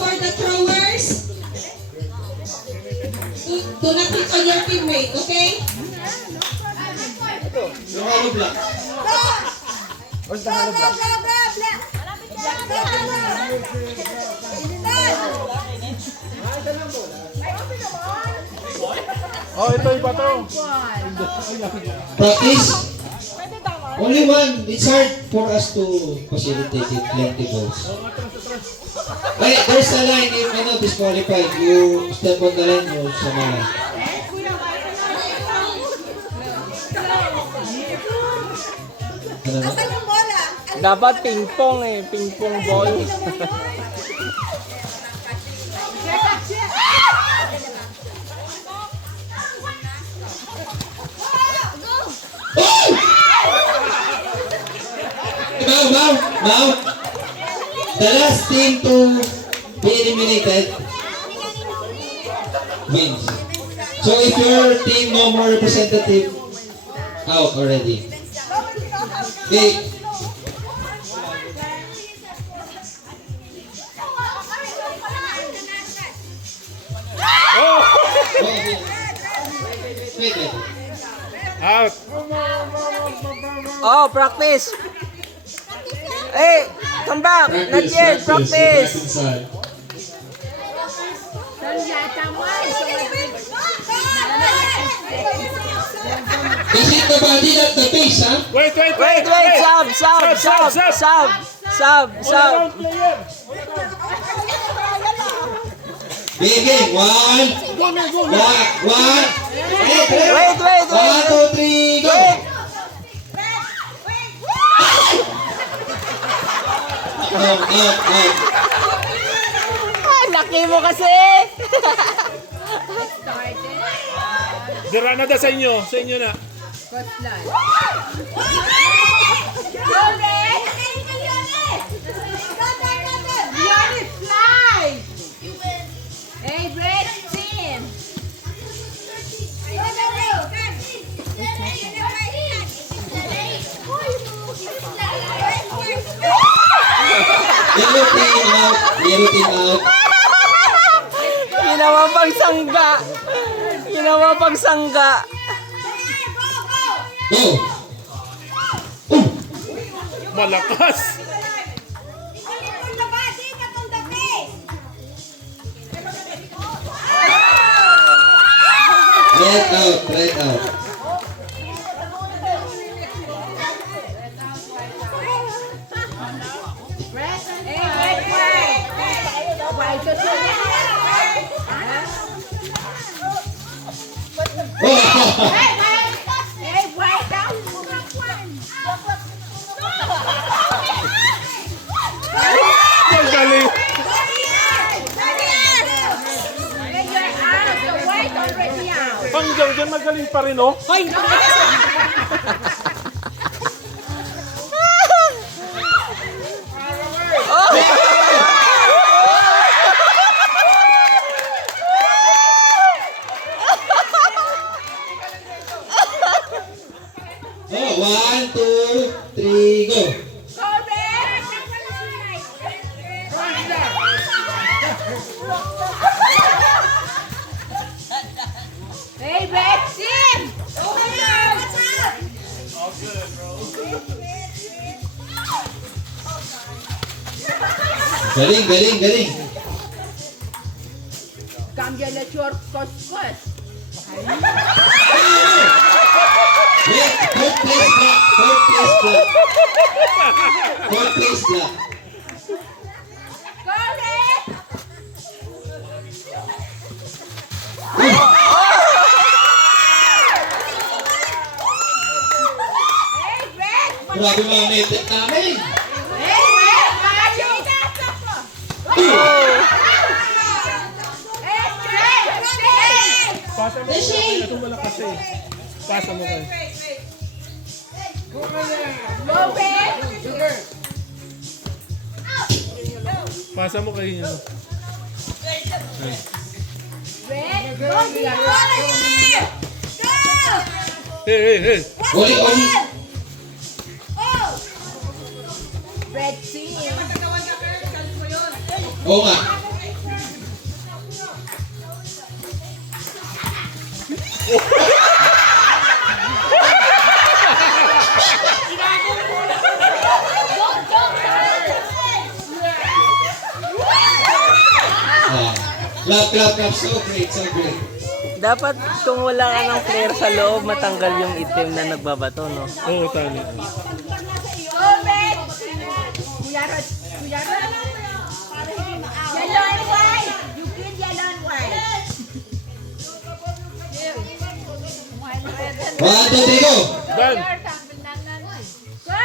for the throwers. Do not hit on your teammate, okay? Yung hollow block. Where's the hollow block? Oh, ito iba to. Practice. Only one. It's hard for us to facilitate it. Plenty balls. Ay, there's a line. If disqualified, you step on the line, you sama. Ano na? Dapat ping-pong eh, ping-pong ball. Now, the last team to be eliminated wins. So if your team no more representative, out already. Okay. Wait. Out. Oh, practice. Hey, come back. Not yet. Practice. Inside. Is it the body that the face, huh? Wait. Wait. Sub. Begin. One. Wait. 1, 2, 3, go. Out. Laki mo kasi. Dira na da sa inyo. Sa inyo na. Yellow team out. Ginawa pang sangga. Go. Malakas. Right out. Magaling. Hanggang dyan magaling pa rin, oh. Oh, 1, 2, 3, go. Galing. Cambia le short first. Wait, fourth place block. Grabe mga metek namin. Pasa mo kayo. Ito malakas eh. Pasa mo kayo. Pasa mo kayo. Hey. Oli. Red team. Oo nga. clap, clap. So great, so great. Dapat kung wala ka ng player sa loob, matanggal yung itim na nagbabato, no? Oo, tama. Kuya Rod. Kuya Rod. Yellow and white. You green, yellow and white. 1, 2, 3, go! Done. Go.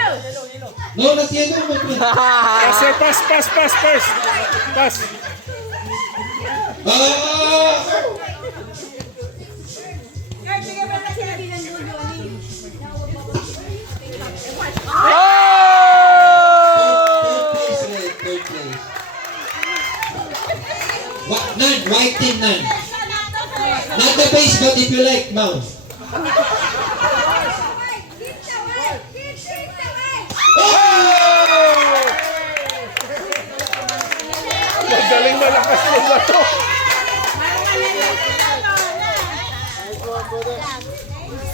No, not yet. No, my friend. Pass, sir. Pass, pass, pass, pass. Pass. Ah! Third place. None, white team, none. Not the base, but if you like, mouth. Magaling malakas mo ba to?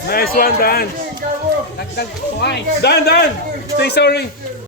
Nice one, Dan. Dan, Dan. Say sorry.